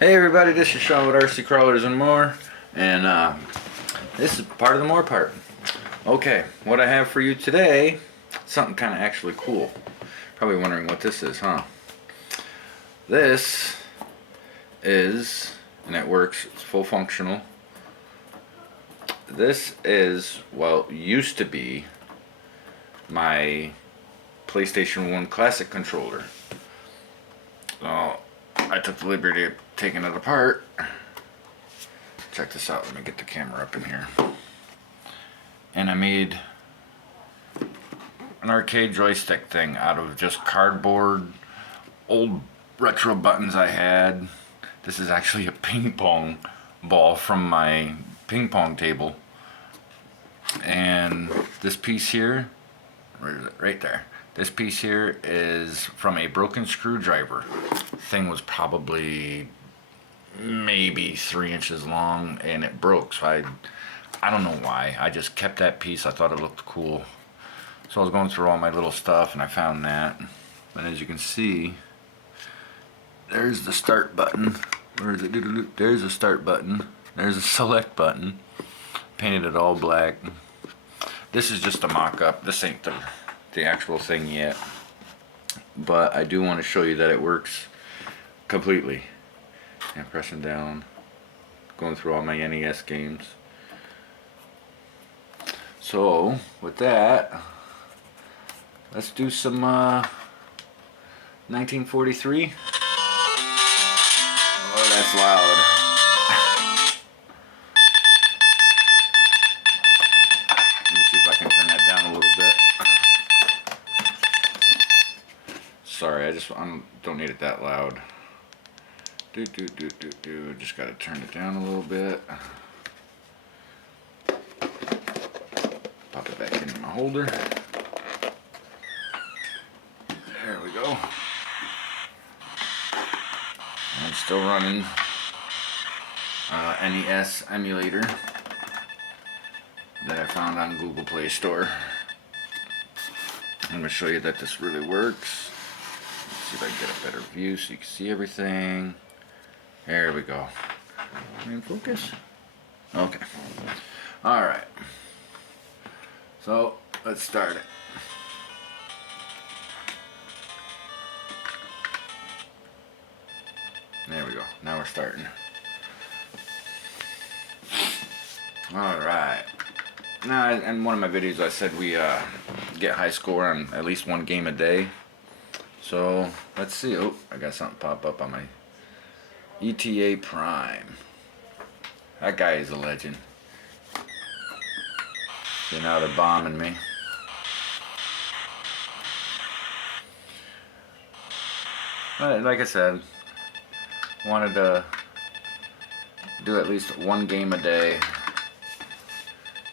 Hey everybody, this is Sean with RC Crawlers and More, and this is part of the more part. Okay, what I have for you today, something kind of actually cool. Probably wondering what this is, huh? This is, and it works, it's full functional. This is, well, used to be my PlayStation 1 Classic controller. So, I took the liberty of taking it apart. Check this out, let me get the camera up in here. And I made an arcade joystick thing out of just cardboard, old retro buttons I had. This is actually a ping pong ball from my ping pong table. And this piece here, where is it? Right there. This piece here is from a broken screwdriver. Thing was probably maybe 3 inches long and it broke, so I don't know why. I just kept that piece. I thought it looked cool. So I was going through all my little stuff and I found that. And as you can see, there's the start button. Where is it? There's the start button. There's a select button. Painted it all black. This is just a mock-up. This ain't the actual thing yet. But I do want to show you that it works completely. And pressing down, going through all my NES games. So with that, let's do some 1943. Oh, that's loud. Let me see if I can turn that down a little bit. Sorry, I don't need it that loud. Just gotta turn it down a little bit. Pop it back into my holder. There we go. I'm still running NES emulator that I found on Google Play Store. I'm gonna show you that this really works. Let's see if I can get a better view so you can see everything. There we go. In focus? Okay. Alright. So, let's start it. There we go. Now we're starting. Alright. Now, in one of my videos I said we get high score on at least one game a day. So, let's see. Oh, I got something pop up on my ETA Prime. That guy is a legend. See, now they're bombing me. Like I said, wanted to do at least one game a day.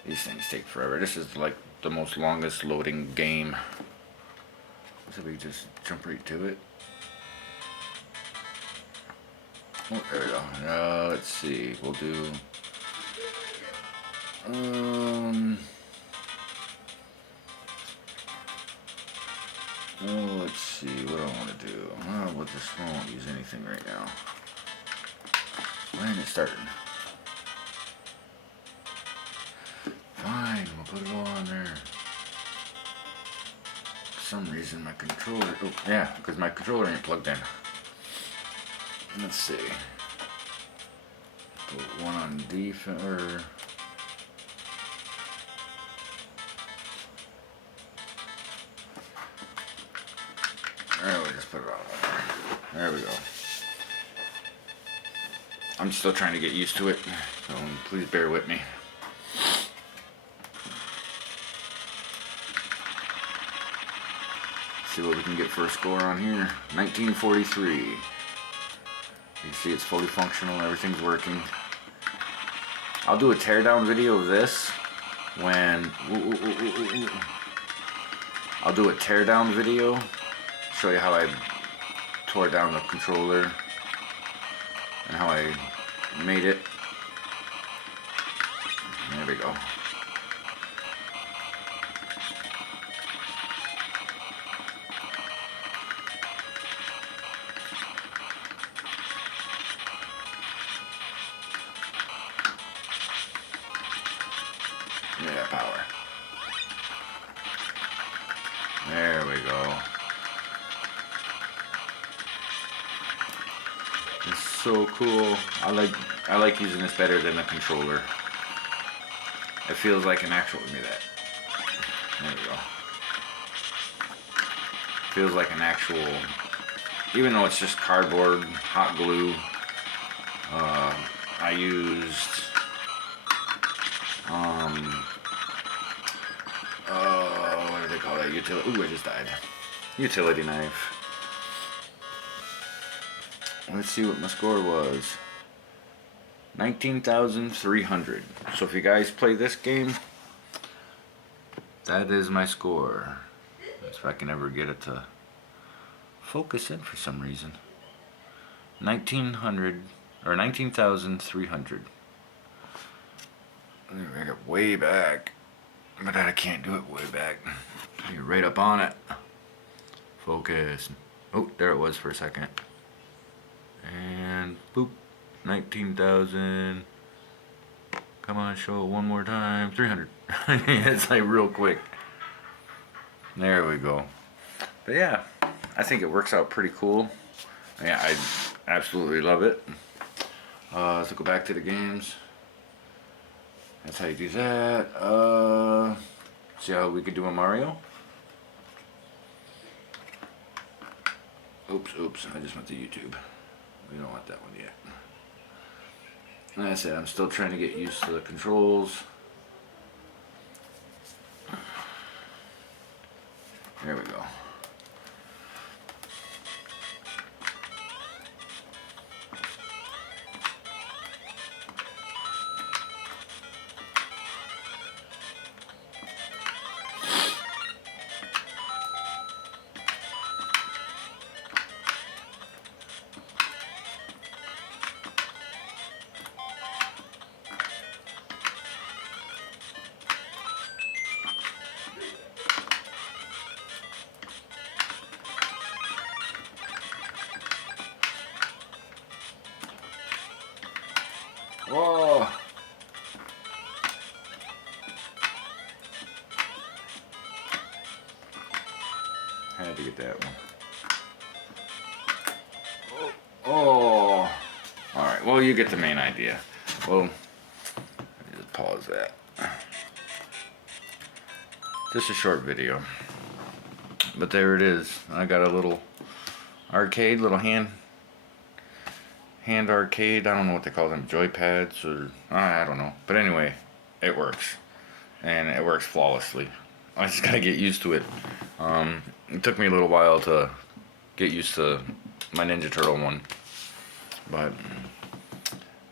These things take forever. This is like the most longest loading game. So we just jump right to it. Oh, there we go. Now let's see. We'll do. Oh, let's see. What do I want to do? Oh, but this won't use anything right now. Why ain't it starting? Fine, we'll put it all on there. For some reason, my controller. Oh, yeah, because my controller ain't plugged in. Let's see. Put one on defense, or we just put it all there. There we go. I'm still trying to get used to it, so please bear with me. See what we can get for a score on here. 1943. You can see it's fully functional, everything's working. I'll do a teardown video of this when... I'll do a teardown video, show you how I tore down the controller and how I made it. There we go. Yeah, power. There we go. It's so cool. I like using this better than the controller. It feels like an actual. Give me that. There we go. Feels like an actual. Even though it's just cardboard, hot glue. I used. What do they call that? Ooh, I just died. Utility knife. Let's see what my score was. 19,300. So if you guys play this game, that is my score. If I can ever get it to focus in for some reason. 1900 or 19,300. I got way back, but I can't do it way back. You're right up on it. Focus. Oh, there it was for a second. And boop. 19,000. Come on, show it one more time. 300. It's like real quick. There we go. But yeah, I think it works out pretty cool. Yeah, I absolutely love it. Let's go back to the games. That's how you do that. See how we could do a Mario? Oops, I just went to YouTube. We don't want that one yet. Like I said, I'm still trying to get used to the controls. There we go. Whoa! Had to get that one. Oh! Alright, well, you get the main idea. Well, let me just pause that. Just a short video. But there it is. I got a little arcade, little hand arcade. I don't know what they call them, joypads or I don't know. But anyway, it works, and it works flawlessly. I just gotta get used to it. It took me a little while to get used to my Ninja Turtle one, but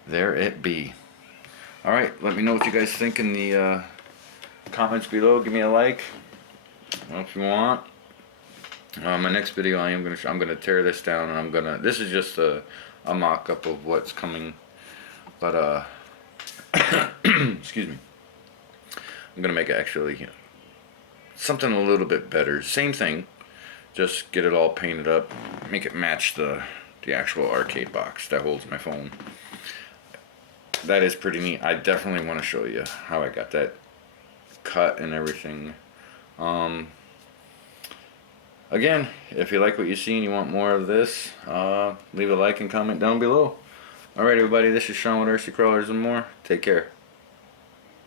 there it be. All right, let me know what you guys think in the comments below. Give me a like if you want. My next video, I'm gonna tear this down, and this is just a mock-up of what's coming, but excuse me, I'm gonna make it actually something a little bit better. Same thing, just get it all painted up, make it match the actual arcade box that holds my phone. That is pretty neat. I definitely want to show you how I got that cut and everything. Again, if you like what you see and you want more of this, leave a like and comment down below. Alright everybody, this is Sean with RC Crawlers and more. Take care.